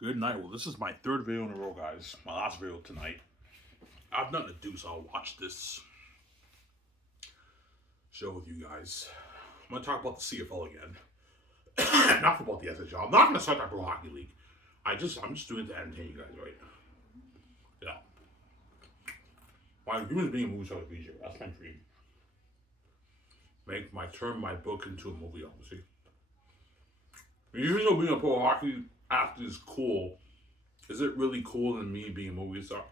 Good night. Well, this is my third video in a row, guys. My last video tonight. I have nothing to do, so I'll watch this show with you guys. I'm going to talk about the CFL again. Not about the SHL. I'm not going to start that Pro Hockey League. I'm just doing it to entertain you guys, right? Yeah. My dream is being a movie star DJ. That's my dream. Turn my book into a movie, obviously. Even though being a pro hockey athlete is cool, is it really cool than me being a movie star?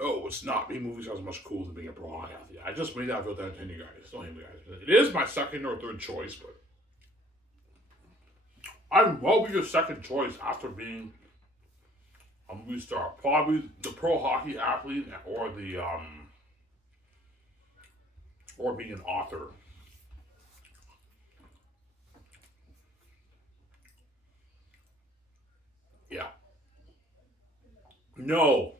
Oh, it's not. Being a movie star is much cooler than being a pro hockey athlete. I just made that video to entertain you guys. Don't hate me, guys. It is my second or third choice, but I will be the second choice after being a movie star. Probably the pro hockey athlete or being an author. Yeah. No.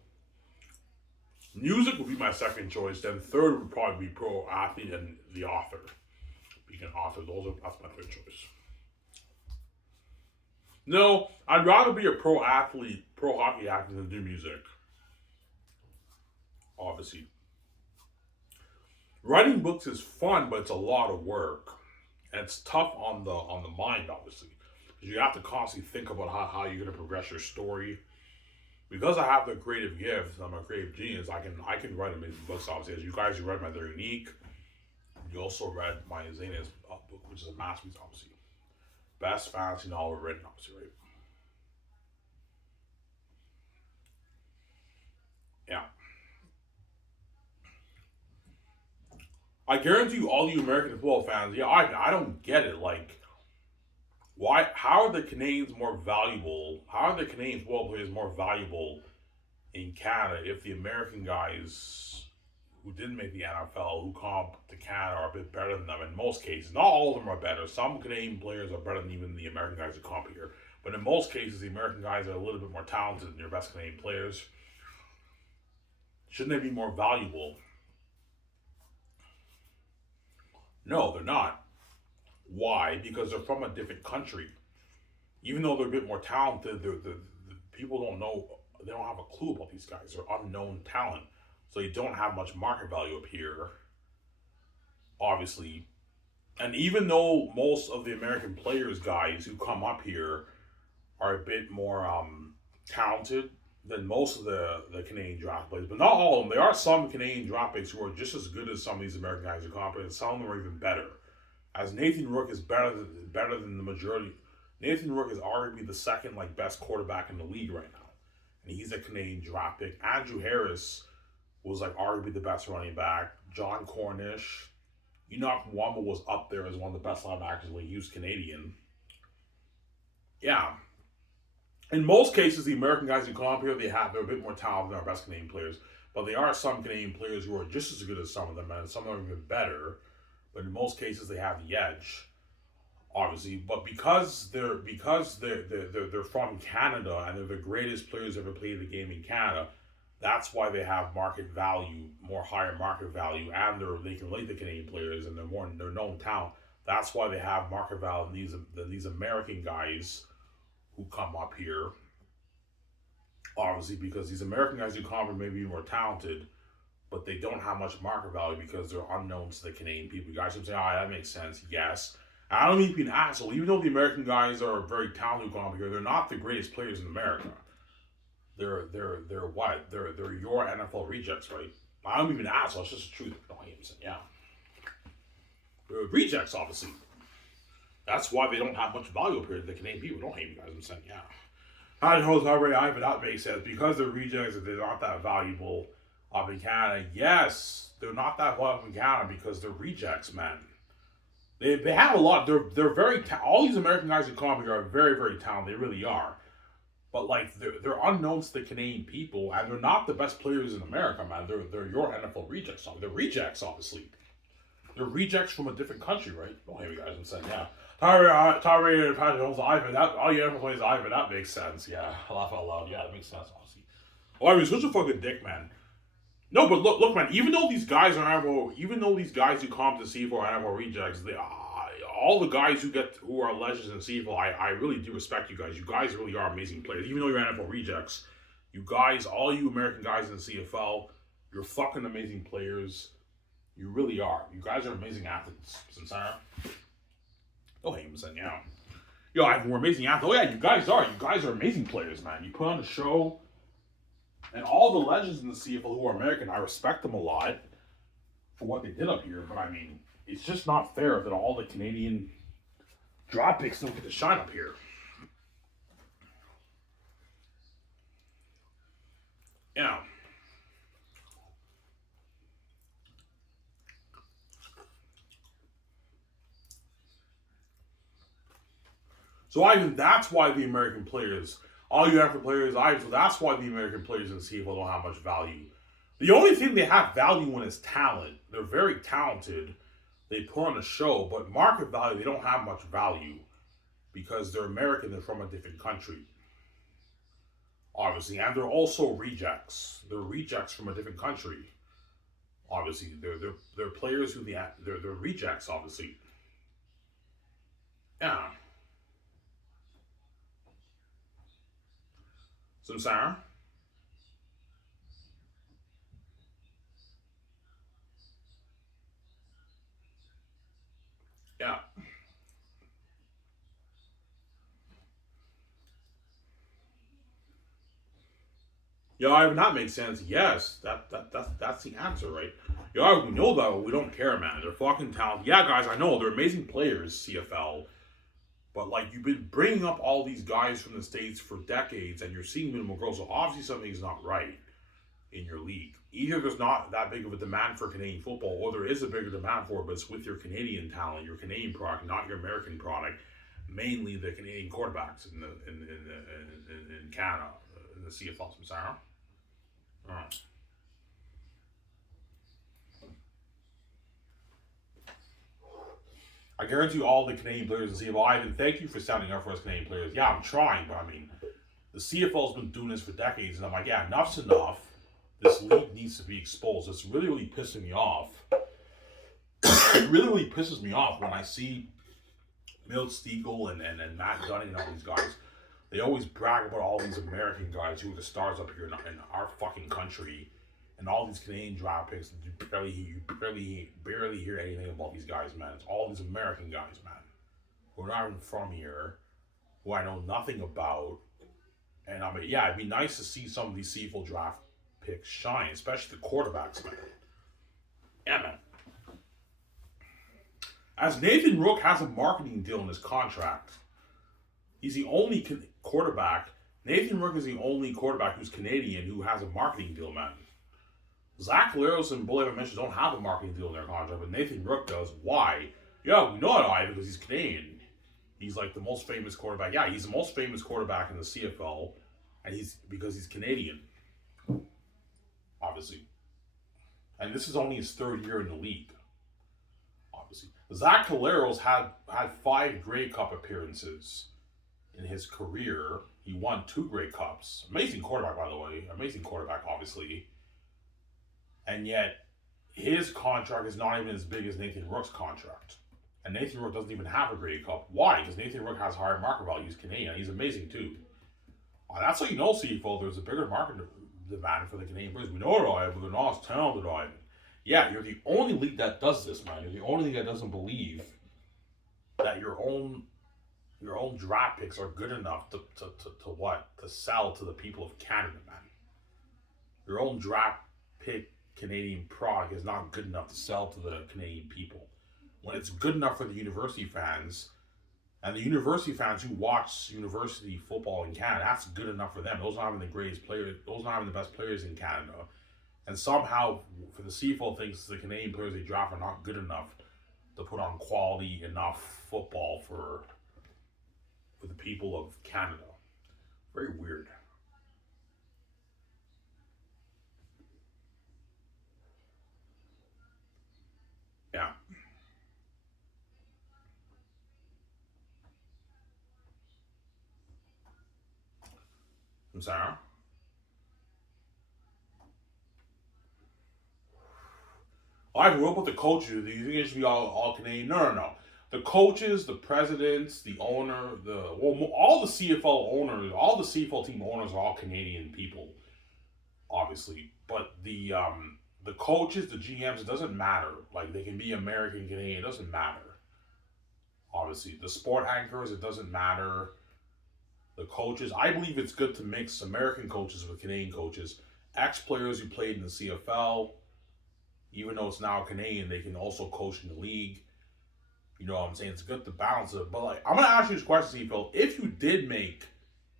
Music would be my second choice. Then third would probably be pro athlete and the author. Being an author, that's my third choice. No, I'd rather be a pro hockey athlete than do music. Obviously. Writing books is fun, but it's a lot of work. And it's tough on the mind, obviously. Because you have to constantly think about how you're gonna progress your story. Because I have the creative gift, I'm a creative genius, I can write amazing books, obviously. As you guys, you read my They're Unique. You also read my Zane's book, which is a masterpiece, obviously. Best fantasy novel written, obviously, right? Yeah. I guarantee you, all you American football fans, yeah, I don't get it. Like, why? How are the Canadians more valuable? How are the Canadian football players more valuable in Canada if the American guys who didn't make the NFL, who come to Canada, are a bit better than them in most cases? Not all of them are better. Some Canadian players are better than even the American guys who come here. But in most cases, the American guys are a little bit more talented than your best Canadian players. Shouldn't they be more valuable? No, they're not. Why? Because they're from a different country. Even though they're a bit more talented, the people don't know, they don't have a clue about these guys. They're unknown talent. So you don't have much market value up here, obviously. And even though most of the American players, guys, who come up here are a bit more talented than most of the Canadian draft players, but not all of them. There are some Canadian draft picks who are just as good as some of these American guys who come up here, and some of them are even better. As Nathan Rook is better than the majority. Nathan Rook is arguably the second best quarterback in the league right now, and he's a Canadian draft pick. Andrew Harris was arguably the best running back. John Cornish, Enoch Mwamba was up there as one of the best linebackers in the league. He was Canadian. Yeah. In most cases, the American guys who come up here, they're a bit more talented than our best Canadian players. But there are some Canadian players who are just as good as some of them, and some of them are even better. But in most cases, they have the edge, obviously. But because they're from Canada and they're the greatest players ever played the game in Canada, that's why they have market value, more higher market value, and they can relate to Canadian players, and they're known talent. That's why they have market value than these American guys who come up here. Obviously, because these American guys who come here may be more talented, but they don't have much market value because they're unknown to the Canadian people. You guys should say, that makes sense. Yes. And I don't mean to be an asshole. Even though the American guys are very talented who come up here, they're not the greatest players in America. They're what? They're your NFL rejects, right? I don't mean an asshole. It's just the truth. Don't hate me, yeah. They're rejects, obviously. That's why they don't have much value up here to the Canadian people. Don't hate me, guys. I'm saying, yeah. I don't know how that makes sense. Because they're rejects, they're not that valuable up in Canada. Yes, they're not that valuable in Canada because they're rejects, man. They have a lot. They're very all these American guys who come here are very, very talented. They really are. But they're unknown to the Canadian people, and they're not the best players in America, man. They're your NFL rejects. They're rejects, obviously. They're rejects from a different country, right? Don't hate me, guys. I'm saying, yeah. Tyree and Patrick Holmes, Ivan. All you ever plays Ivan. That makes sense. Yeah, I laugh out loud. Yeah, that makes sense, honestly. Oh, I mean, such a fucking dick, man. No, but look, man. Even though these guys who come to CFL are NFL rejects, all the guys who are legends in CFL, I really do respect you guys. You guys really are amazing players. Even though you're NFL rejects, you guys, all you American guys in CFL, you're fucking amazing players. You really are. You guys are amazing athletes. Sincere. Oh, hey, yeah. Yo, we're amazing athletes. Oh yeah, you guys are. You guys are amazing players, man. You put on a show, and all the legends in the CFL who are American, I respect them a lot for what they did up here. But I mean, it's just not fair that all the Canadian draft picks don't get to shine up here. Yeah. So that's why the American players, all you African players, so that's why the American players in the CFL don't have much value. The only thing they have value in is talent. They're very talented. They put on a show, but market value, they don't have much value because they're American, they're from a different country. Obviously, and they're also rejects. They're rejects from a different country. Obviously, they're players who they're rejects, obviously. Yeah. So Sarah? Yeah. Yeah, if that makes sense, yes, that's the answer, right? Yeah, we know that, but we don't care, man. They're fucking talented. Yeah, guys, I know they're amazing players, CFL, but like you've been bringing up all these guys from the states for decades, and you're seeing minimal growth. So obviously something's not right in your league. Either there's not that big of a demand for Canadian football, or there is a bigger demand for it, but it's with your Canadian talent, your Canadian product, not your American product. Mainly the Canadian quarterbacks in Canada, in the CFL. I'm sorry. All right. I guarantee you all the Canadian players in CFL, Ivan, thank you for sounding up for us Canadian players. Yeah, I'm trying, but I mean, the CFL's been doing this for decades, and I'm like, yeah, enough's enough. This league needs to be exposed. It's really, really pissing me off. It really, really pisses me off when I see Milt Stiegel and Matt Dunning and all these guys. They always brag about all these American guys who are the stars up here in our fucking country, and all these Canadian draft picks. You barely hear anything about these guys, man. It's all these American guys, man, who are not even from here, who I know nothing about. And I mean, yeah, it'd be nice to see some of these CFL draft picks shine, especially the quarterbacks, man. Yeah, man. As Nathan Rook has a marketing deal in his contract, he's the only quarterback. Nathan Rook is the only quarterback who's Canadian who has a marketing deal, man. Zach Collaros and Bullet Mitchell don't have a marketing deal in their contract, but Nathan Rook does. Why? Yeah, we know it, because he's Canadian. He's like the most famous quarterback. Yeah, he's the most famous quarterback in the CFL, and because he's Canadian, obviously. And this is only his third year in the league, obviously. Zach Collaros had 5 Grey Cup appearances in his career. He won 2 Grey Cups. Amazing quarterback, by the way. Amazing quarterback, obviously. And yet, his contract is not even as big as Nathan Rook's contract. And Nathan Rook doesn't even have a Grey Cup. Why? Because Nathan Rook has higher market value. He's Canadian. He's amazing, too. That's how you know, CFL, there's a bigger market demand for the Canadian players. We know it, Ivan, but they're not as talented, Ivan. Yeah, you're the only league that does this, man. You're the only league that doesn't believe that your own draft picks are good enough to what? To sell to the people of Canada, man. Your own draft pick Canadian product is not good enough to sell to the Canadian people. When it's good enough for the university fans, and the university fans who watch university football in Canada, that's good enough for them. Those are not having the greatest players, those are not having the best players in Canada. And somehow, for the CFL thinks the Canadian players they draft are not good enough to put on quality enough football for the people of Canada. Very weird. Yeah. I'm sorry. I grew up with the culture. Do you think it should be all Canadian? No, no, no. The coaches, the presidents, the owner, all the CFL owners, all the CFL team owners are all Canadian people, obviously. But the coaches, the GMs, it doesn't matter. Like they can be American, Canadian, it doesn't matter. Obviously, the sport anchors, it doesn't matter. The coaches, I believe it's good to mix American coaches with Canadian coaches. Ex players who played in the CFL, even though it's now Canadian, they can also coach in the league. You know what I'm saying? It's good to balance it. But like, I'm gonna ask you this question, CFL. If you did make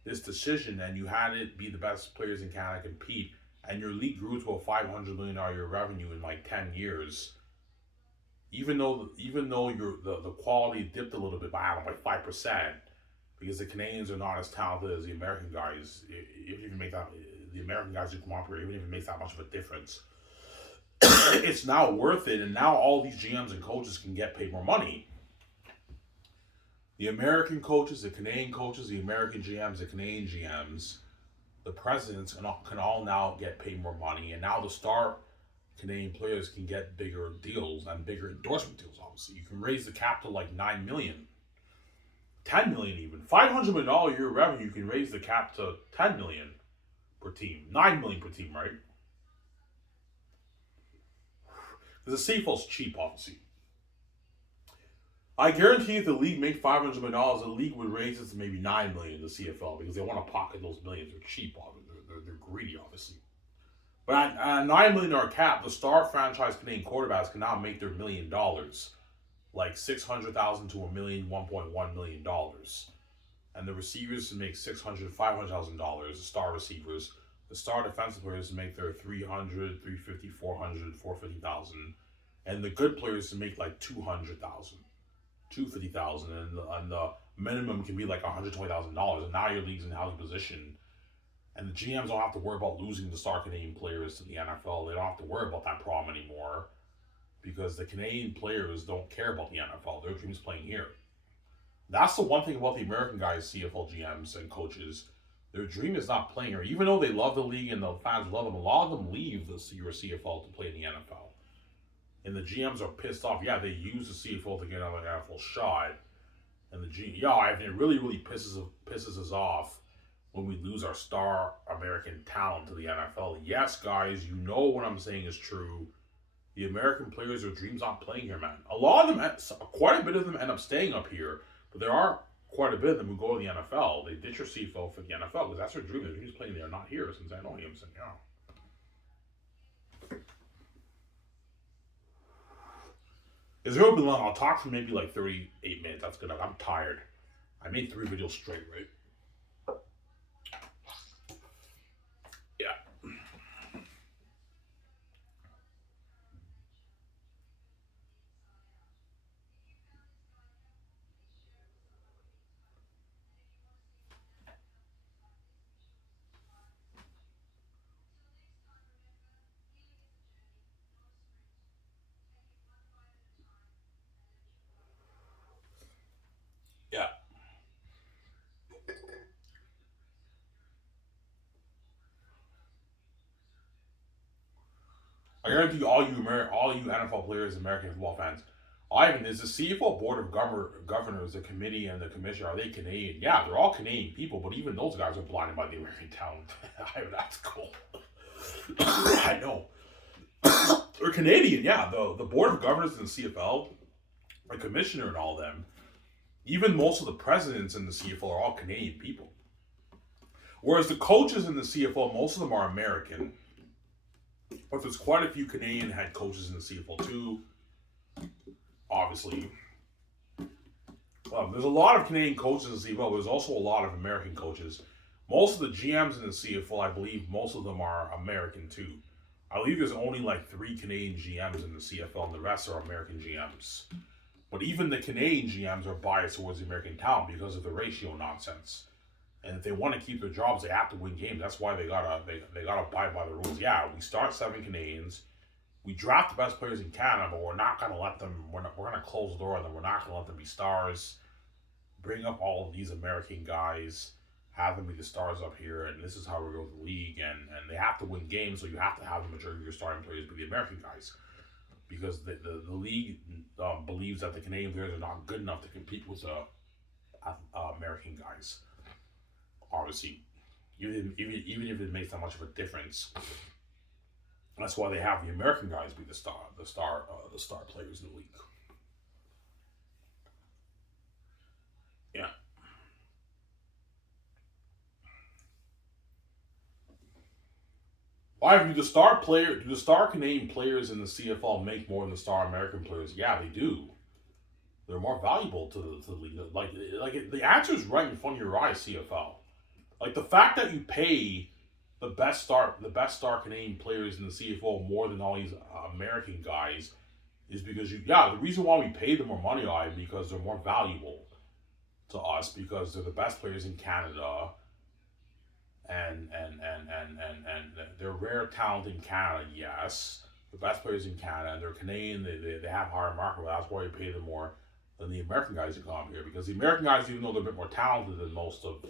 this decision and you had it be the best players in Canada compete, and your league grew to a $500 million a year revenue in like 10 years, even though the quality dipped a little bit by 5%, because the Canadians are not as talented as the American guys. If you can make that, the American guys who come up here, even if it makes that much of a difference, it's now worth it. And now all these GMs and coaches can get paid more money. The American coaches, the Canadian coaches, the American GMs, the Canadian GMs, the presidents can all now get paid more money. And now the star Canadian players can get bigger deals and bigger endorsement deals, obviously. You can raise the cap to like $9 million. 10 million even. $500 million a year revenue, you can raise the cap to 10 million per team. 9 million per team, right? Because the CFL's cheap, obviously. I guarantee if the league made $500 million, the league would raise it to maybe 9 million in the CFL because they want to pocket those millions. They're cheap, obviously. They're greedy, obviously. But at a $9 million cap, the star franchise Canadian quarterbacks can now make their $1 million. Like $600,000 to $1 million, $1.1 million. And the receivers can make $600,000, $500,000, the star receivers. The star defensive players make their $300,000, $350,000, $400,000, $450,000. And the good players can make like $200,000, $250,000. And the minimum can be like $120,000. And now your league's in a healthy position. And the GMs don't have to worry about losing the star Canadian players to the NFL. They don't have to worry about that problem anymore. Because the Canadian players don't care about the NFL. Their dream is playing here. That's the one thing about the American guys, CFL GMs and coaches. Their dream is not playing here. Even though they love the league and the fans love them, a lot of them leave your CFL to play in the NFL. And the GMs are pissed off. Yeah, they use the CFL to get on an NFL shot. And it really, really pisses us off when we lose our star American talent to the NFL. Yes, guys, you know what I'm saying is true. The American players, their dreams not playing here, man. A lot of them, quite a bit of them end up staying up here, but there are quite a bit of them who go to the NFL. They ditch their CFL for the NFL because that's their dream. Their dream is playing there, not here, since I know him. So, yeah. It's really been long. I'll talk for maybe like 38 minutes. That's good. I'm tired. I made 3 videos straight, right? Yeah. Yeah. I guarantee you, all you NFL players, American football fans, Ivan, is the CFL Board of Governors, the committee, and the commissioner, are they Canadian? Yeah, they're all Canadian people, but even those guys are blinded by the American talent. That's cool. I know. They're Canadian, yeah. The Board of Governors in the CFL, the commissioner and all them, even most of the presidents in the CFL are all Canadian people. Whereas the coaches in the CFL, most of them are American. But there's quite a few Canadian head coaches in the CFL too. Obviously. There's a lot of Canadian coaches in the CFL, but there's also a lot of American coaches. Most of the GMs in the CFL, I believe most of them are American too. I believe there's only like 3 Canadian GMs in the CFL and the rest are American GMs. But even the Canadian GMs are biased towards the American talent because of the ratio nonsense. And if they want to keep their jobs, they have to win games. That's why they gotta abide by the rules. Yeah, we start 7 Canadians. We draft the best players in Canada, but we're not gonna let them. We're gonna close the door on them. We're not gonna let them be stars. Bring up all of these American guys, have them be the stars up here, and this is how we go to the league. And they have to win games, so you have to have the majority of your starting players be the American guys. because the league believes that the Canadian players are not good enough to compete with American guys. Obviously, even if it makes that much of a difference, that's why they have the American guys be the star players in the league. Yeah. Why do the star Canadian players in the CFL make more than the star American players? Yeah, they do. They're more valuable to the league. The answer is right in front of your eyes. CFL. Like the fact that you pay the best star Canadian players in the CFL more than all these American guys is because the reason why we pay them more money is because they're more valuable to us because they're the best players in Canada and they're rare talent in Canada, yes. The best players in Canada, and they're Canadian, they have higher market, but that's why we pay them more than the American guys who come here. Because the American guys, even though they're a bit more talented than most of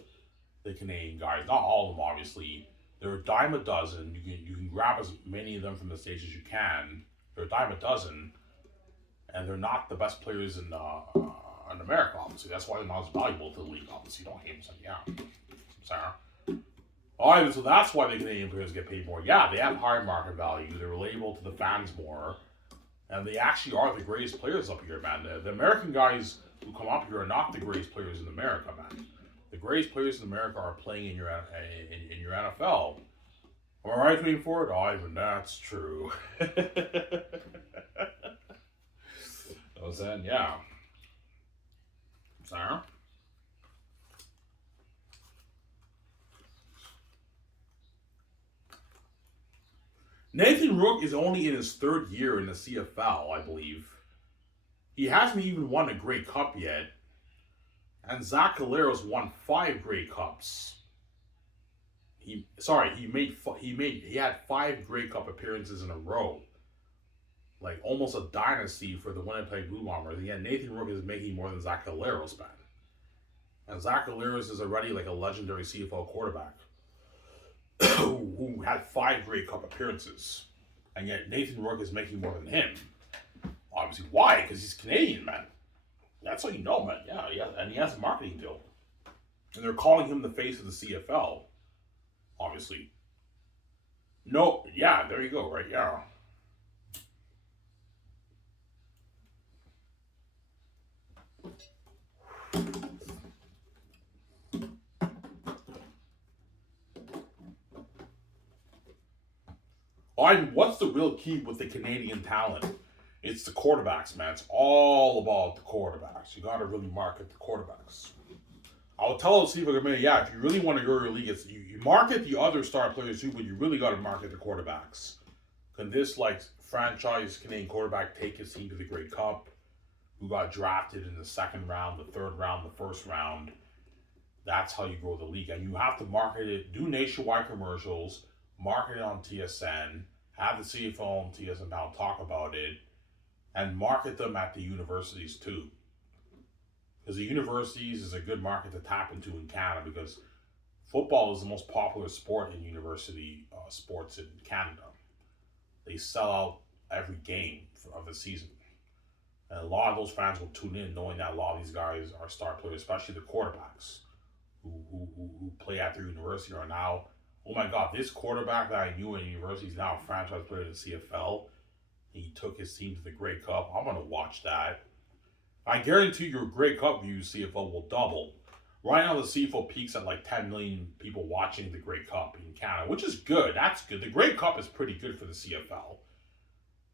the Canadian guys, not all of them obviously, they're a dime a dozen. You can grab as many of them from the States as you can. They're a dime a dozen, and they're not the best players in America, obviously. That's why they're not as valuable to the league, obviously. Don't hate them, yeah. Sarah. Alright, so that's why the Canadian players get paid more. Yeah, they have higher market value. They're relatable to the fans more. And they actually are the greatest players up here, man. The American guys who come up here are not the greatest players in America, man. The greatest players in America are playing in your NFL. Am I right, Wayne Ford? Oh, even that's true. Then, yeah. Sarah? Nathan Rook is only in his third year in the CFL, I believe. He hasn't even won a Grey Cup yet. And Zach Caleros won 5 Grey Cups. He had 5 Grey Cup appearances in a row. Like almost a dynasty for the Winnipeg Blue Bombers. And yet Nathan Rook is making more than Zach Caleros, man. And Zach Caleros is already like a legendary CFL quarterback who had 5 Grey Cup appearances. And yet Nathan Rook is making more than him. Obviously, why? Because he's Canadian, man. That's how you know, man. Yeah, and he has a marketing deal. And they're calling him the face of the CFL. Obviously. No, yeah, there you go, right? Yeah. What's the real key with the Canadian talent? It's the quarterbacks, man. It's all about the quarterbacks. You got to really market the quarterbacks. I'll tell Steve McMahon, yeah, if you really want to grow your league, you market the other star players too, but you really got to market the quarterbacks. Can this franchise Canadian quarterback take his team to the Grey Cup? Who got drafted in the second round, the third round, the first round? That's how you grow the league, and you have to market it. Do nationwide commercials, market it on TSN, have the CFO on TSN now talk about it, and market them at the universities too. Because the universities is a good market to tap into in Canada because football is the most popular sport in university sports in Canada. They sell out every game of the season. And a lot of those fans will tune in knowing that a lot of these guys are star players, especially the quarterbacks who play at their university are now, oh my God, this quarterback that I knew in university is now a franchise player in the CFL. He took his team to the Grey Cup. I'm going to watch that. I guarantee your Grey Cup views CFL will double. Right now the CFL peaks at like 10 million people watching the Grey Cup in Canada, which is good. That's good. The Grey Cup is pretty good for the CFL.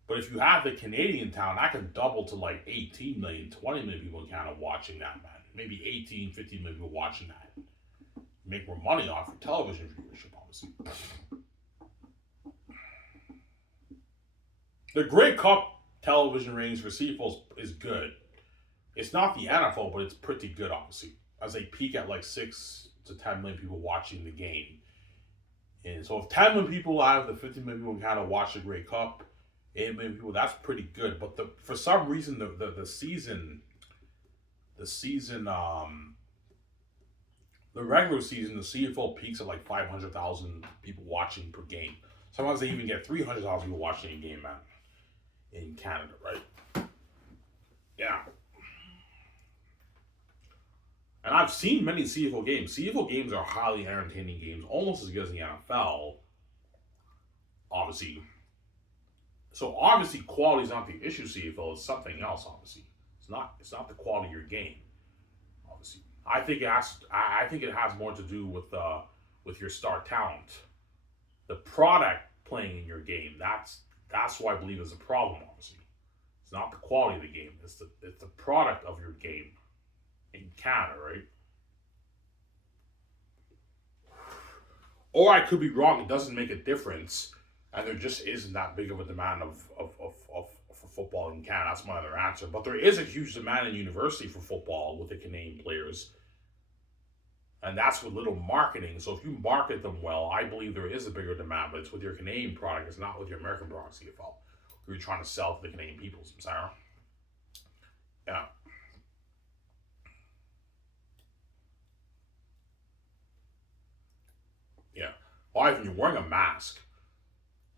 But if you have the Canadian town, that can double to like 18 million, 20 million people in Canada watching that, man. Maybe 18, 15 million people watching that. Make more money off your television viewership, obviously. The Grey Cup television ratings for CFL is good. It's not the NFL, but it's pretty good, obviously. As they peak at like 6 to 10 million people watching the game. And so if 10 million people out of the 15 million people in Canada watch the Grey Cup, 8 million people, that's pretty good. But for some reason, the regular season, the CFL peaks at like 500,000 people watching per game. Sometimes they even get 300,000 people watching a game, man. in Canada, right? Yeah. And I've seen many CFL games. CFL games are highly entertaining games, almost as good as the NFL, obviously. So obviously quality is not the issue, CFL, it's something else, obviously. It's not the quality of your game, obviously. I think it has more to do with your star talent. The product playing in your game. That's why I believe is a problem, obviously. It's not the quality of the game. It's the product of your game in Canada, right? Or I could be wrong. It doesn't make a difference, and there just isn't that big of a demand of for football in Canada. That's my other answer. But there is a huge demand in university for football with the Canadian players, and that's with little marketing. So if you market them well, I believe there is a bigger demand. But it's with your Canadian product. It's not with your American product, CFL. You're trying to sell to the Canadian people, Sarah. Yeah, yeah. Why, even you're wearing a mask.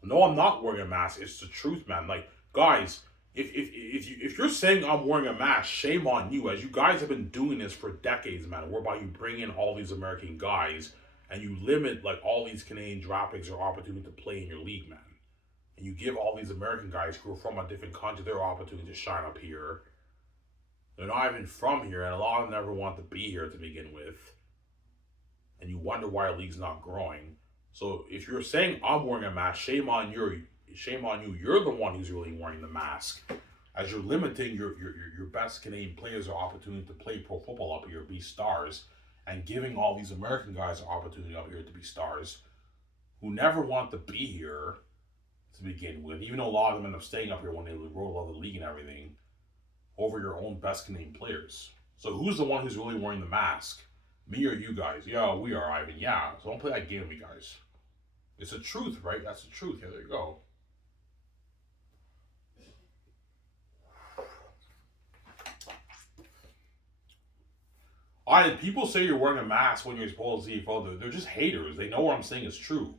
No, I'm not wearing a mask. It's the truth, man. Like, guys, if you're saying I'm wearing a mask, shame on you. As you guys have been doing this for decades, man. Whereby you bring in all these American guys and you limit like all these Canadian draft picks or opportunity to play in your league, man. And you give all these American guys who are from a different country their opportunity to shine up here. They're not even from here, and a lot of them never want to be here to begin with. And you wonder why a league's not growing. So if you're saying I'm wearing a mask, shame on you. You're the one who's really wearing the mask, as you're limiting your best Canadian players an opportunity to play pro football up here, be stars, and giving all these American guys an opportunity up here to be stars, who never want to be here to begin with. Even though a lot of them end up staying up here when they roll out of the league and everything, over your own best Canadian players. So who's the one who's really wearing the mask? Me or you guys? Yeah, we are, Ivan. Yeah. So don't play that game with me, guys. It's the truth, right? That's the truth. Yeah, there you go. I people say you're wearing a mask when you're supposed to see photo. They're just haters. They know what I'm saying is true.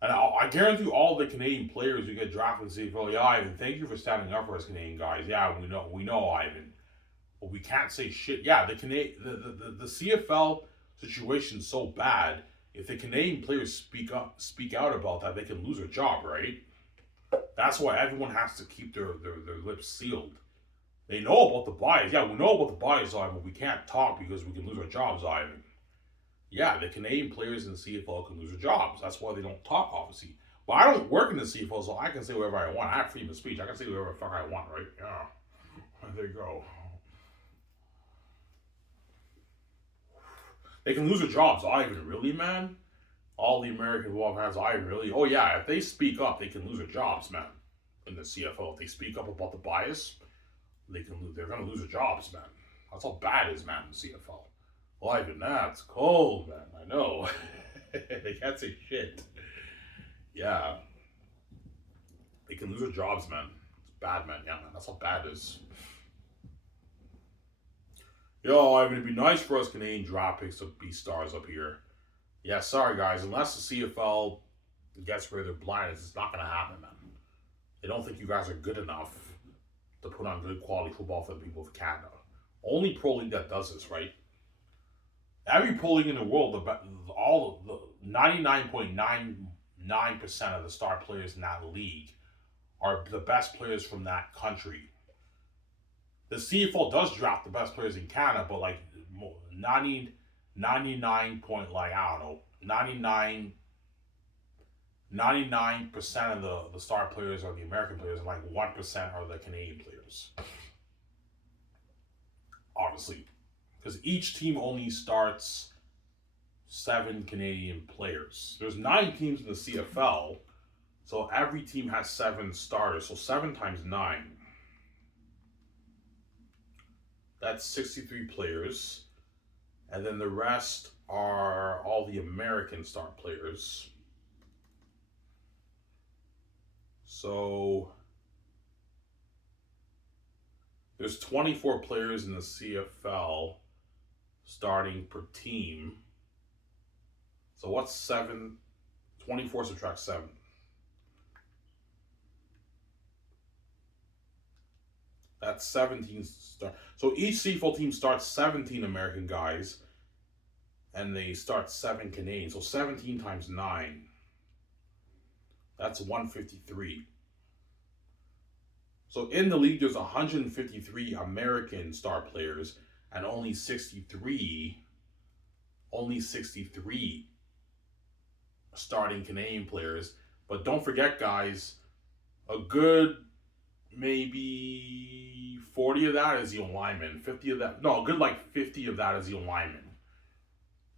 And I guarantee all the Canadian players who get drafted in CFL, yeah, Ivan, thank you for standing up for us Canadian guys. Yeah, we know, Ivan. But we can't say shit. Yeah, the CFL situation's so bad. If the Canadian players speak out about that, they can lose their job, right? That's why everyone has to keep their lips sealed. They know about the bias. Yeah, we know about the bias, Ivan, but we can't talk because we can lose our jobs, Ivan. Yeah, the Canadian players in the CFL can lose their jobs. That's why they don't talk, obviously. But I don't work in the CFL, so I can say whatever I want. I have freedom of speech. I can say whatever the fuck I want, right? Yeah. There you go. They can lose their jobs. Ivan, really, man? All the American football fans, Ivan, really? Oh, yeah, if they speak up, they can lose their jobs, man. In the CFL, if they speak up about the bias, they're going to lose their jobs, man. That's how bad it is, man, in the CFL. Well, Ivan, that's cold, man. I know. They can't say shit. Yeah. They can lose their jobs, man. It's bad, man. Yeah, man. That's how bad it is. Yo, I mean, it'd be nice for us Canadian draft picks to be stars up here. Yeah, sorry, guys. Unless the CFL gets rid of their blindness, it's not going to happen, man. They don't think you guys are good enough to put on good quality football for the people of Canada. Only pro league that does this, right? Every pro league in the world, all the 99.99% of the star players in that league are the best players from that country. The CFL does draft the best players in Canada, but like 99 point, like, I don't know, 99% of the star players are the American players, and like 1% are the Canadian players. Obviously, because each team only starts 7 Canadian players. There's 9 teams in the CFL, so every team has 7 starters. So 7 times 9. That's 63 players. And then the rest are all the American star players. So there's 24 players in the CFL starting per team. So what's 7? 24 subtract 7. That's 17 start. So each CFL team starts 17 American guys, and they start 7 Canadians. So 17 times 9. That's 153. So in the league, there's 153 American star players and only 63 starting Canadian players. But don't forget, guys, a good maybe 40 of that is the lineman. 50 of that, no, a good like 50 of that is the lineman.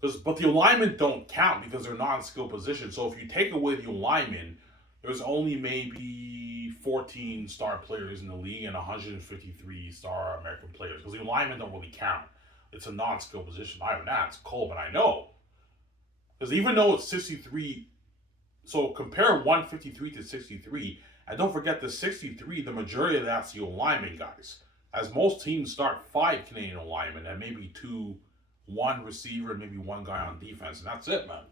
But the alignment don't count because they're non-skill positions. So if you take away the alignment, there's only maybe 14 star players in the league and 153 star American players because the alignment don't really count. It's a non-skill position. I mean, that's Coleman, I know. Because even though it's 63, so compare 153 to 63, and don't forget the 63, the majority of that's the alignment guys. As most teams start 5 Canadian alignment and maybe 1 receiver, and maybe 1 guy on defense, and that's it, man.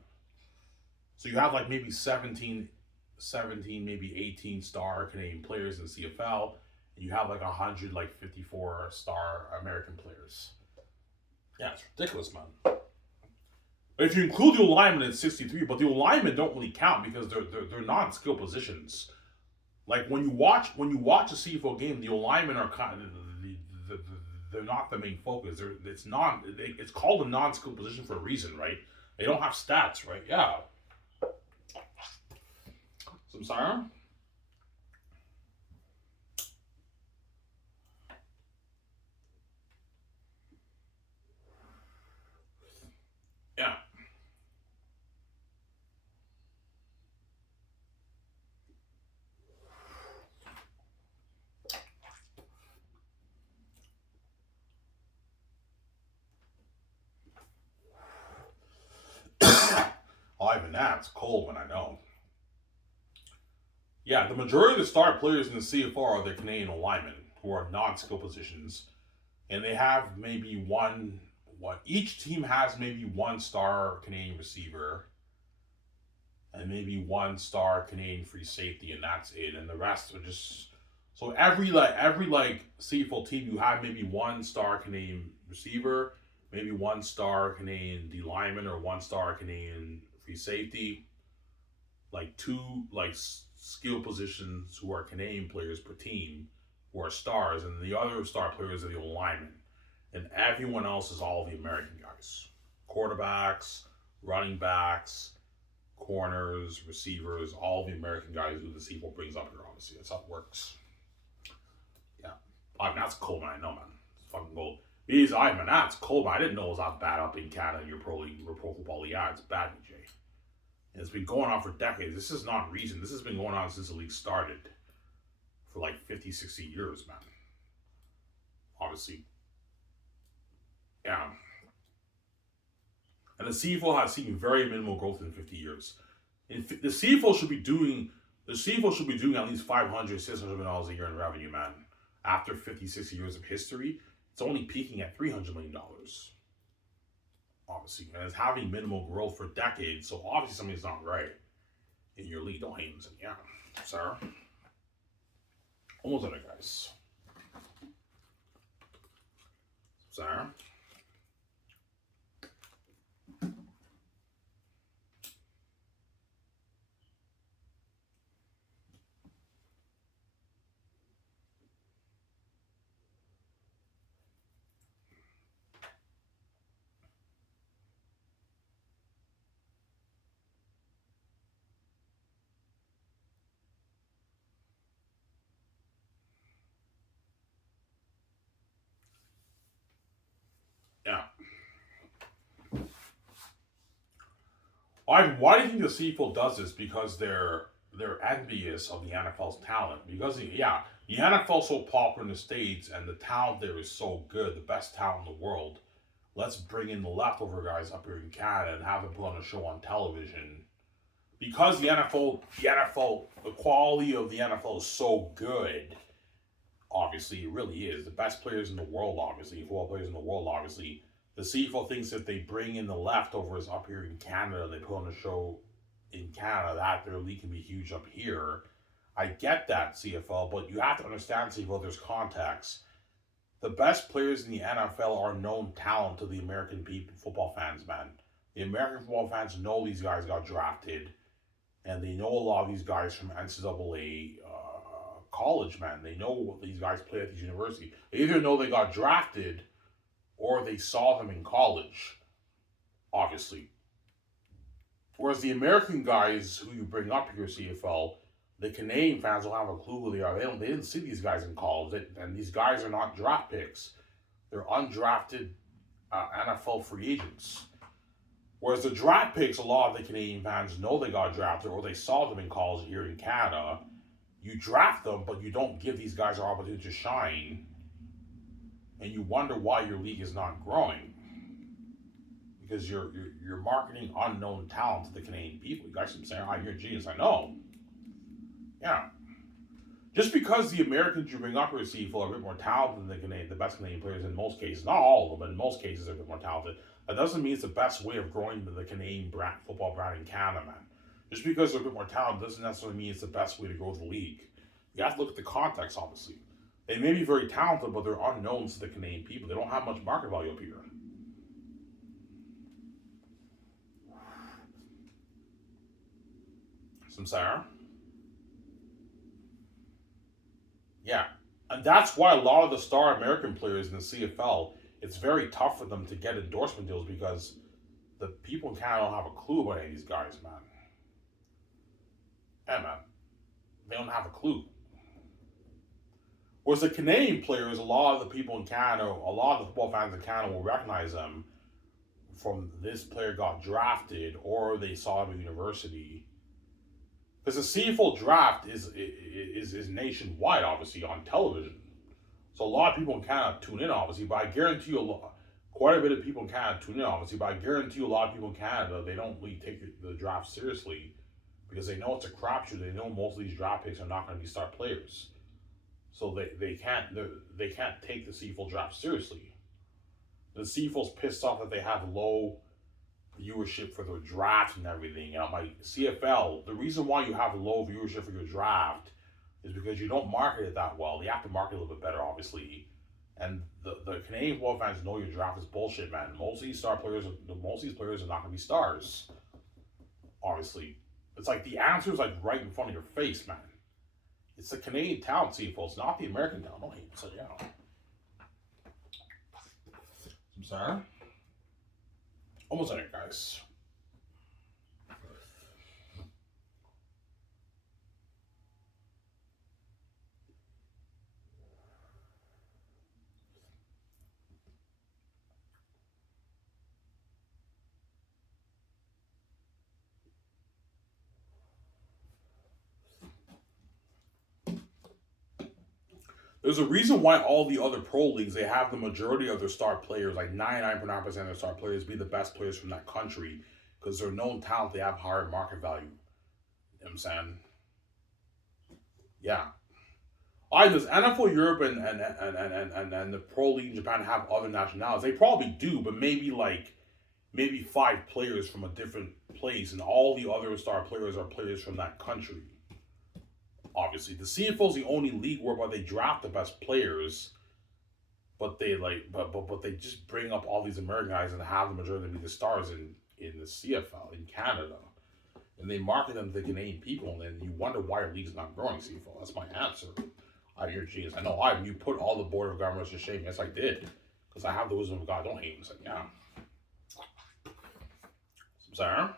So you have like maybe 17, maybe 18 star Canadian players in CFL, and you have like 100, like 54 star American players. Yeah, it's ridiculous, man. If you include the alignment, it's 63, but the alignment don't really count because they're non-skill positions. Like when you watch a CFL game, the alignment are kind of they're not the main focus. It's called a non-skill position for a reason, right? They don't have stats, right? Yeah. Some siren? Yeah. Even that's cold when I know. Yeah, the majority of the star players in the CFR are the Canadian alignment, who are non-skill positions, and they have maybe one. What each team has maybe 1 star Canadian receiver, and maybe 1 star Canadian free safety, and that's it. And the rest are just so every CFL team you have maybe 1 star Canadian receiver, maybe 1 star Canadian D lineman, or 1 star Canadian free safety, like 2 skill positions who are Canadian players per team who are stars, and the other star players are the alignment, and everyone else is all the American guys, quarterbacks, running backs, corners, receivers, all the American guys who the CFL brings up here. Obviously, that's how it works. Yeah, I mean that's cold, man. I know, man. It's fucking cold. That's cold, man. I didn't know it was that bad up in Canada in your pro league or pro football league. Yeah, it's bad, Jay. And it's been going on for decades. This is not recent. This has been going on since the league started for like 50, 60 years, man. Obviously. Yeah. And the CFL has seen very minimal growth in 50 years. The CFL should be doing at least $500, $600 million a year in revenue, man. After 50, 60 years of history, it's only peaking at $300 million. Obviously, and it's having minimal growth for decades, so obviously something's not right in your league. Don't hate him, yeah, sir. Almost there, guys. Sir. Yeah. Why do you think the CFL does this? Because they're envious of the NFL's talent. Because the NFL's so popular in the States and the talent there is so good, the best talent in the world. Let's bring in the leftover guys up here in Canada and have them put on a show on television. Because the quality of the NFL is so good. Obviously, it really is. The best players in the world, obviously, football players in the world, obviously. The CFL thinks if they bring in the leftovers up here in Canada, they put on a show in Canada, that their league can be huge up here. I get that, CFL, but you have to understand, CFL, there's context. The best players in the NFL are known talent to the American people, football fans, man. The American football fans know these guys got drafted, and they know a lot of these guys from NCAA college, man. They know what these guys play at these universities. They either know they got drafted or they saw them in college, obviously. Whereas the American guys who you bring up here, CFL, the Canadian fans don't have a clue who they are. They didn't see these guys in college, and these guys are not draft picks. They're undrafted NFL free agents. Whereas the draft picks, a lot of the Canadian fans know they got drafted or they saw them in college here in Canada. You draft them, but you don't give these guys an opportunity to shine, and you wonder why your league is not growing. Because you're marketing unknown talent to the Canadian people. You guys keep saying, "Oh, you're a genius." I know. Yeah. Just because the Americans you bring up here, CFL, are a bit more talented than the best Canadian players in most cases, not all of them, but in most cases they're a bit more talented, that doesn't mean it's the best way of growing the Canadian football brand in Canada, man. Just because they're a bit more talented doesn't necessarily mean it's the best way to grow the league. You have to look at the context, obviously. They may be very talented, but they're unknowns to the Canadian people. They don't have much market value up here. Samsara? Yeah. And that's why a lot of the star American players in the CFL, it's very tough for them to get endorsement deals because the people in Canada don't have a clue about any of these guys, man. Yeah, man. They don't have a clue. Whereas the Canadian players, a lot of the people in Canada, a lot of the football fans in Canada will recognize them from this player got drafted or they saw him at university. Because the CFL draft is nationwide, obviously, on television. So a lot of people in Canada tune in, obviously, but I guarantee you quite a bit of people in Canada tune in, obviously, but I guarantee you a lot of people in Canada, they don't really take the draft seriously because they know it's a crapshoot. They know most of these draft picks are not going to be star players. So they can't take the CFL draft seriously. The CFL's pissed off that they have low viewership for the draft and everything. And I'm like, CFL, the reason why you have low viewership for your draft is because you don't market it that well. You have to market it a little bit better, obviously. And the Canadian football fans know your draft is bullshit, man. Most of these players are not going to be stars. Obviously, it's like the answer is like right in front of your face, man. It's the Canadian talent, CFL. It's not the American talent. Don't hate me, so yeah. I'm sorry. Almost there, guys. There's a reason why all the other pro leagues, they have the majority of their star players, like 99.9% of their star players, be the best players from that country because they're known talent, they have higher market value. You know what I'm saying? Yeah. I does NFL Europe and the pro league in Japan have other nationalities? They probably do, but maybe 5 players from a different place, and all the other star players are players from that country. Obviously, the CFL is the only league whereby they draft the best players, but they just bring up all these American guys and have the majority be the stars in the CFL in Canada, and they market them to the Canadian people, and then you wonder why your league's not growing. CFL. That's my answer. You're genius. I know. You put all the board of governors to shame. Yes, I did, because I have the wisdom of God. Don't hate me. So, yeah. Sorry.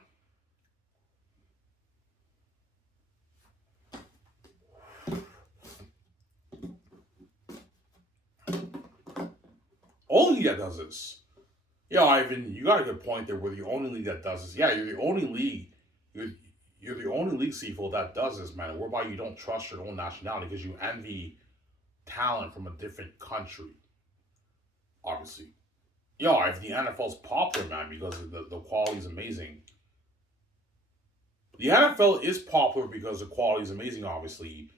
Only league that does this. Yeah, Ivan, you got a good point there. We're the only league that does this. Yeah, you're the only league. You're the only league, CFL, that does this, man. Whereby you don't trust your own nationality because you envy talent from a different country. Obviously. Yeah, if the NFL's popular, man, because the quality is amazing. The NFL is popular because the quality is amazing, obviously.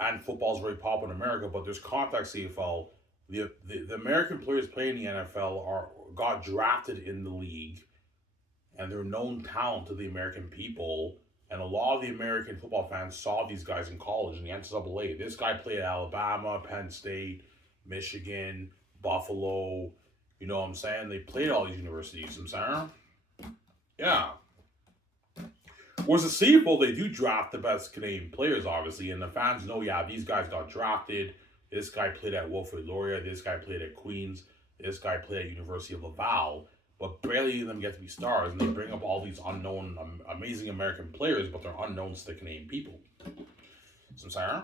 And football is very popular in America, but there's context, CFL. The American players playing in the NFL got drafted in the league, and they're known talent to the American people, And a lot of the American football fans saw these guys in college in the NCAA. This guy played at Alabama, Penn State, Michigan, Buffalo. You know what I'm saying? They played all these universities. I'm saying, yeah. Whereas the CFL, they do draft the best Canadian players, obviously, and the fans know, yeah, these guys got drafted. This guy played at Wilfrid Laurier. This guy played at Queens. This guy played at University of Laval. But barely of them get to be stars, and they bring up all these unknown, amazing American players, but they're unknowns to the Canadian people. So I'm saying,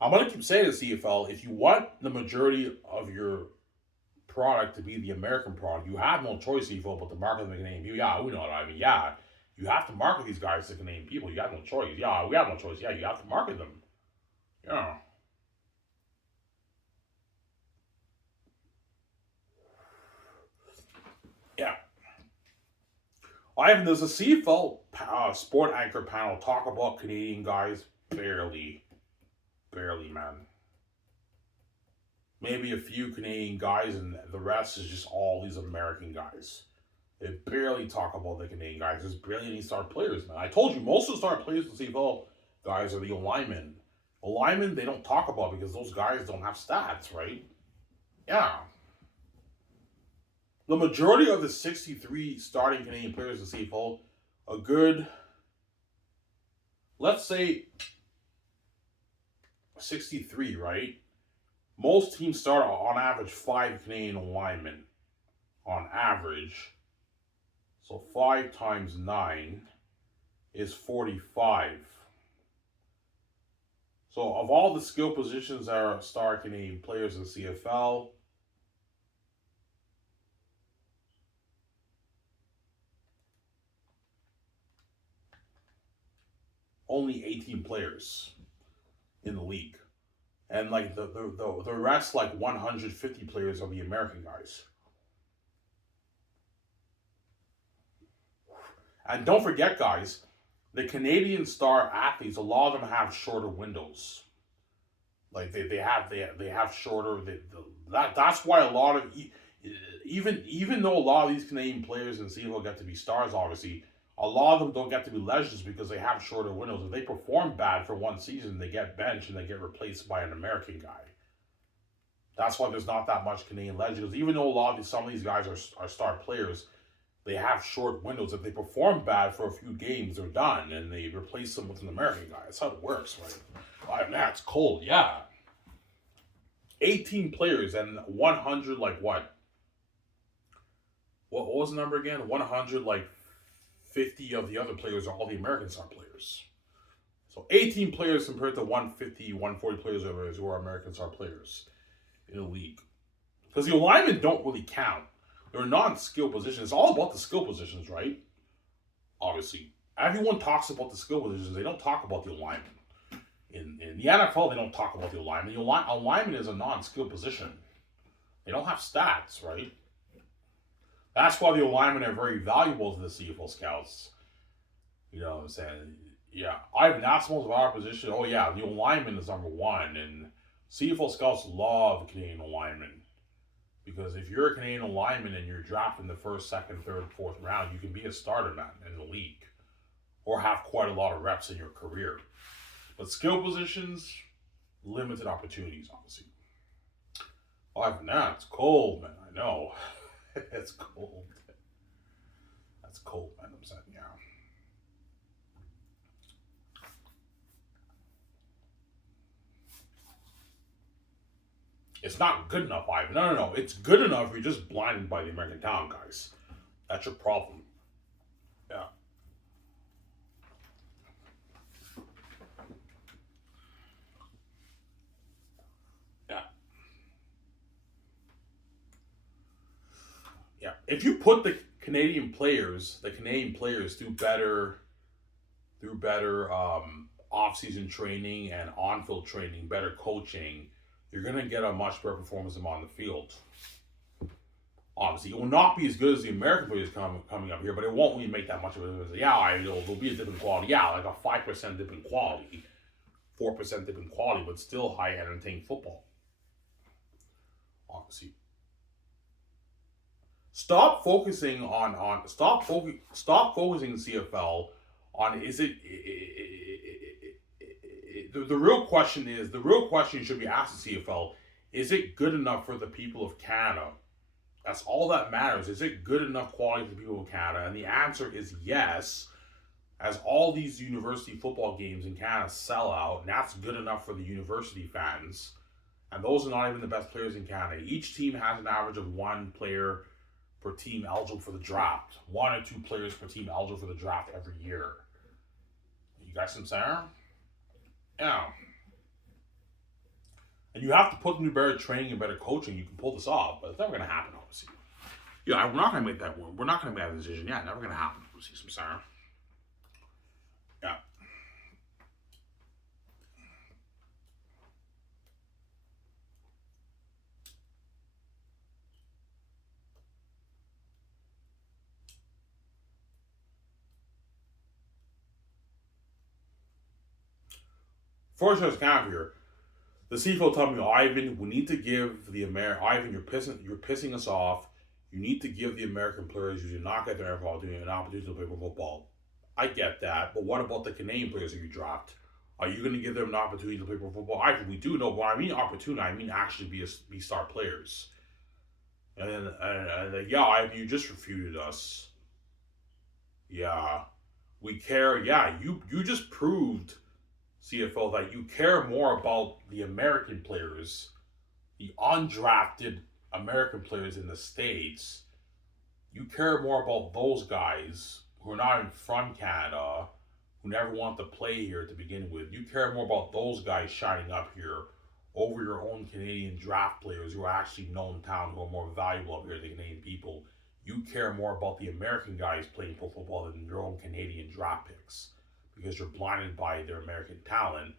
I'm going to keep saying to CFL, if you want the majority of your product to be the American product, you have no choice, CFL, but to market the Canadian people. Yeah, we know what I mean. Yeah, you have to market these guys to Canadian people. You have no choice. Yeah, we have no choice. Yeah, you have to market them. Yeah. Yeah. Does a CFL sport anchor panel talk about Canadian guys? Barely. Barely, man. Maybe a few Canadian guys, and the rest is just all these American guys. They barely talk about the Canadian guys. There's barely any star players, man. I told you, most of the star players in CFL guys are the linemen. The linemen, they don't talk about because those guys don't have stats, right? Yeah. The majority of the 63 starting Canadian players in CFL, a good, let's say 63, right? Most teams start on average 5 Canadian linemen on average. So 5 times 9 is 45. So of all the skill positions that are star Canadian players in CFL, only 18 players in the league. And like the rest, like 150 players are the American guys. And don't forget, guys, the Canadian star athletes, a lot of them have shorter windows. Like they have shorter. That's why a lot of even though a lot of these Canadian players in CFL get to be stars, obviously, a lot of them don't get to be legends because they have shorter windows. If they perform bad for one season, they get benched and they get replaced by an American guy. That's why there's not that much Canadian legends. Because even though some of these guys are star players, they have short windows. If they perform bad for a few games, they're done, and they replace them with an American guy. That's how it works, right? Wow, man, it's cold, yeah. 18 players and 100, like what? What was the number again? 100, like 50 of the other players are all the American star players. So 18 players compared to 150, 140 players who are American star players in the league. Because the linemen don't really count. They're non-skill positions. It's all about the skill positions, right? Obviously. Everyone talks about the skill positions. They don't talk about the alignment. In the NFL, they don't talk about the alignment. Alignment is a non-skill position. They don't have stats, right? That's why the alignment are very valuable to the CFL scouts. You know what I'm saying? Yeah. Ivan, that's most of our position. Oh, yeah, the alignment is number one. And CFL scouts love Canadian alignment. Because if you're a Canadian lineman and you're drafted in the first, second, third, fourth round, you can be a starter man in the league. Or have quite a lot of reps in your career. But skill positions, limited opportunities, obviously. Other than that, it's cold, man. I know. It's cold. That's cold, man. I'm saying, yeah. It's not good enough, Ivan. No. It's good enough. You're just blinded by the American talent, guys. That's your problem. Yeah. Yeah. Yeah. If you put the Canadian players through better off-season training and on-field training, better coaching, you're going to get a much better performance from on the field. Obviously, it will not be as good as the American players coming up here, but it won't really make that much of a difference. Yeah, there'll be a dip in quality. Yeah, like a 5% dip in quality, 4% dip in quality, but still high entertaining football. Obviously. Stop focusing CFL on is it, the real question is the real question you should be asking CFL, is it good enough for the people of Canada? That's all that matters. Is it good enough quality for the people of Canada? And the answer is yes, as all these university football games in Canada sell out, and that's good enough for the university fans. And those are not even the best players in Canada. Each team has an average of one player per team eligible for the draft. One or two players per team eligible for the draft every year. You guys see what I'm saying? Yeah. And you have to put them through better training and better coaching. You can pull this off, but it's never going to happen, obviously. Yeah, we're not going to make that one. We're not going to make that decision. Yeah, never going to happen. We'll see some Sarah. Yeah. Fortunately, kind of here. The CFO told me, Ivan, we need to give the Ivan, you're pissing us off. You need to give the American players who do not get their NFL doing an opportunity to play football. I get that, but what about the Canadian players that you draft? Are you going to give them an opportunity to play football? Ivan, we do know. When I mean opportunity, I mean actually be star players. And then, yeah, Ivan, you just refuted us. Yeah, we care. Yeah, you just proved, CFL, that you care more about the American players, the undrafted American players in the States. You care more about those guys who are not even from Canada, who never want to play here to begin with. You care more about those guys shining up here over your own Canadian draft players who are actually known town, who are more valuable up here than Canadian people. You care more about the American guys playing pro football than your own Canadian draft picks, because you're blinded by their American talent.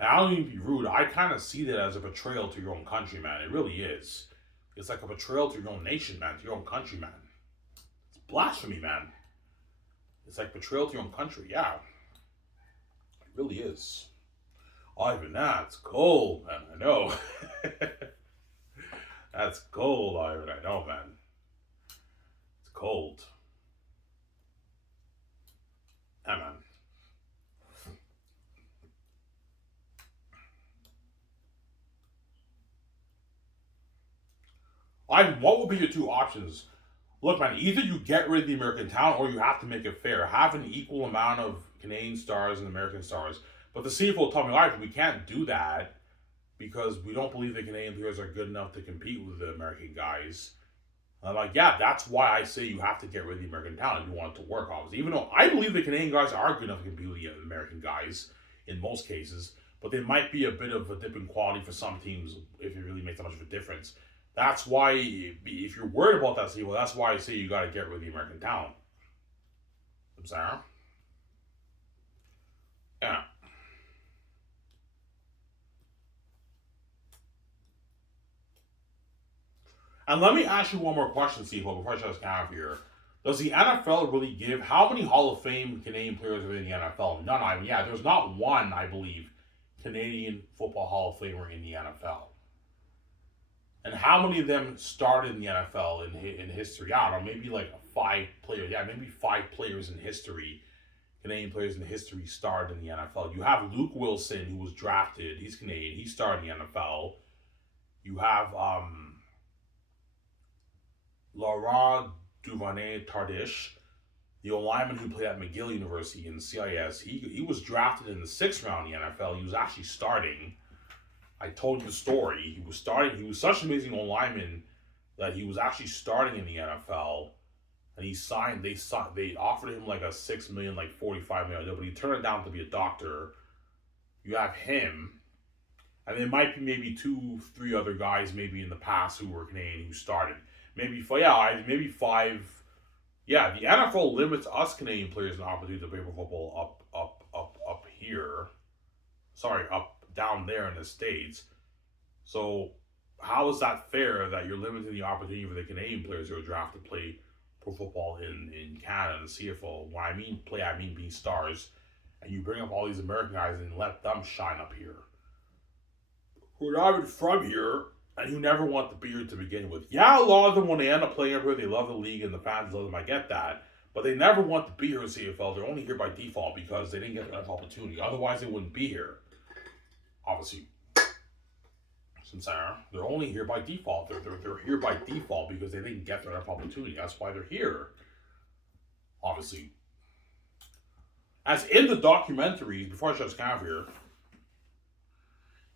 And I don't even be rude. I kind of see that as a betrayal to your own country, man. It really is. It's like a betrayal to your own nation, man, to your own country, man. It's blasphemy, man. It's like betrayal to your own country, yeah. It really is. Ivan, that's cold, man. I know. That's cold, Ivan. I know, man. It's cold. Yeah, man. Ivan, what would be your two options? Look, man, either you get rid of the American talent or you have to make it fair. Have an equal amount of Canadian stars and American stars. But the CFL told me, Ivan, we can't do that because we don't believe the Canadian players are good enough to compete with the American guys. And I'm like, yeah, that's why I say you have to get rid of the American talent if you want it to work, obviously. Even though I believe the Canadian guys are good enough to compete with the American guys in most cases, but there might be a bit of a dip in quality for some teams if it really makes that much of a difference. That's why, if you're worried about that, well, that's why I say you got to get rid of the American talent. I'm sorry. Yeah. And let me ask you one more question, Steve, before I shut this down here. Does the NFL really give, how many Hall of Fame Canadian players are in the NFL? None. I mean, yeah, there's not one, I believe, Canadian Football Hall of Famer in the NFL. And how many of them started in the NFL in history? I don't know, maybe like 5 players. Yeah, maybe 5 players in history, Canadian players in history, started in the NFL. You have Luke Wilson, who was drafted. He's Canadian. He started in the NFL. You have Laurent Duvernay-Tardif, the old lineman who played at McGill University in CIS. He was drafted in the 6th round in the NFL. He was actually starting. I told you the story. He was starting. He was such an amazing old lineman that he was actually starting in the NFL, and he signed. They offered him like a $6 million, like $45 million, but he turned it down to be a doctor. You have him, and there might be maybe 2, 3 other guys maybe in the past who were Canadian who started. Maybe 5. Yeah, the NFL limits us Canadian players an opportunity to play football up here. Sorry, up down there in the States. So how is that fair that you're limiting the opportunity for the Canadian players who are drafted to play pro football in Canada and the CFL? When I mean play, I mean be stars. And you bring up all these American guys and let them shine up here, who are not even from here and who never want to be here to begin with. Yeah, a lot of them, when they end up playing up here, they love the league and the fans love them. I get that. But they never want to be here in CFL. They're only here by default because they didn't get enough opportunity. Otherwise, they wouldn't be here. Obviously, sincere. They're only here by default. They're here by default because they didn't get enough opportunity. That's why they're here. Obviously. As in the documentaries, before I shut this camera here,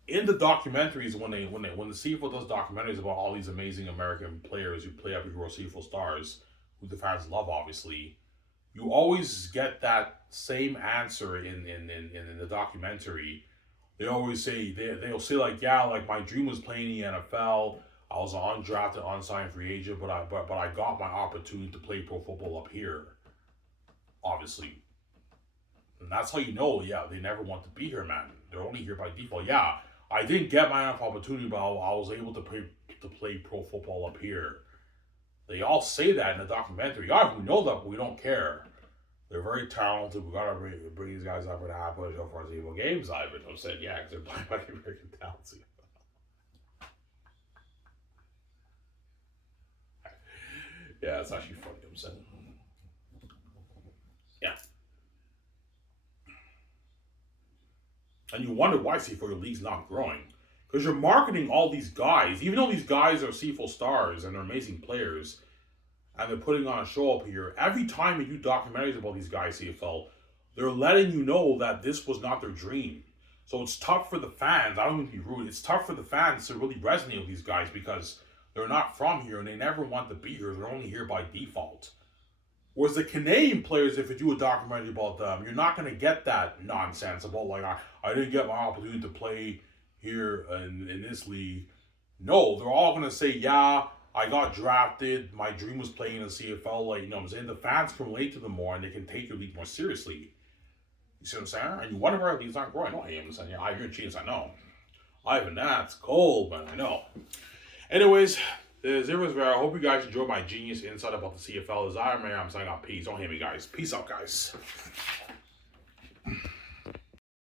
in the documentaries when the CFL does documentaries about all these amazing American players who play up here who are CFL stars, who the fans love, obviously, you always get that same answer in the documentary. They always say they'll say like, yeah, like my dream was playing in the NFL. I was an undrafted, unsigned free agent, but I got my opportunity to play pro football up here. Obviously. And that's how you know, yeah, they never want to be here, man. They're only here by default. Yeah, I didn't get my enough opportunity, but I was able to play pro football up here. They all say that in the documentary. Yeah, we know that, but we don't care. They're very talented. We gotta bring these guys up and have a show for our CFL games. I'm saying, yeah, because they're playing by the American talents. Yeah, it's actually funny. I'm saying, yeah. And you wonder why CFL league's not growing. Because you're marketing all these guys, even though these guys are CFL stars and they're amazing players, and they're putting on a show up here. Every time you do documentaries about these guys, CFL, they're letting you know that this was not their dream. So it's tough for the fans. I don't mean to be rude. It's tough for the fans to really resonate with these guys because they're not from here and they never want to be here. They're only here by default. Whereas the Canadian players, if you do a documentary about them, you're not going to get that nonsense about like, I didn't get my opportunity to play here in this league. No, they're all going to say, yeah, I got drafted. My dream was playing in the CFL. Like, you know what I'm saying? The fans can relate to them more and they can take your league more seriously. You see what I'm saying? And you wonder why our leagues aren't growing. I know I am saying, yeah, I hear genius, I know. Ivan, that's cold, man, I know. Anyways, the Zero's Rare. I hope you guys enjoyed my genius insight about the CFL. As I'm signing off. Peace. Don't hate me, guys. Peace out, guys.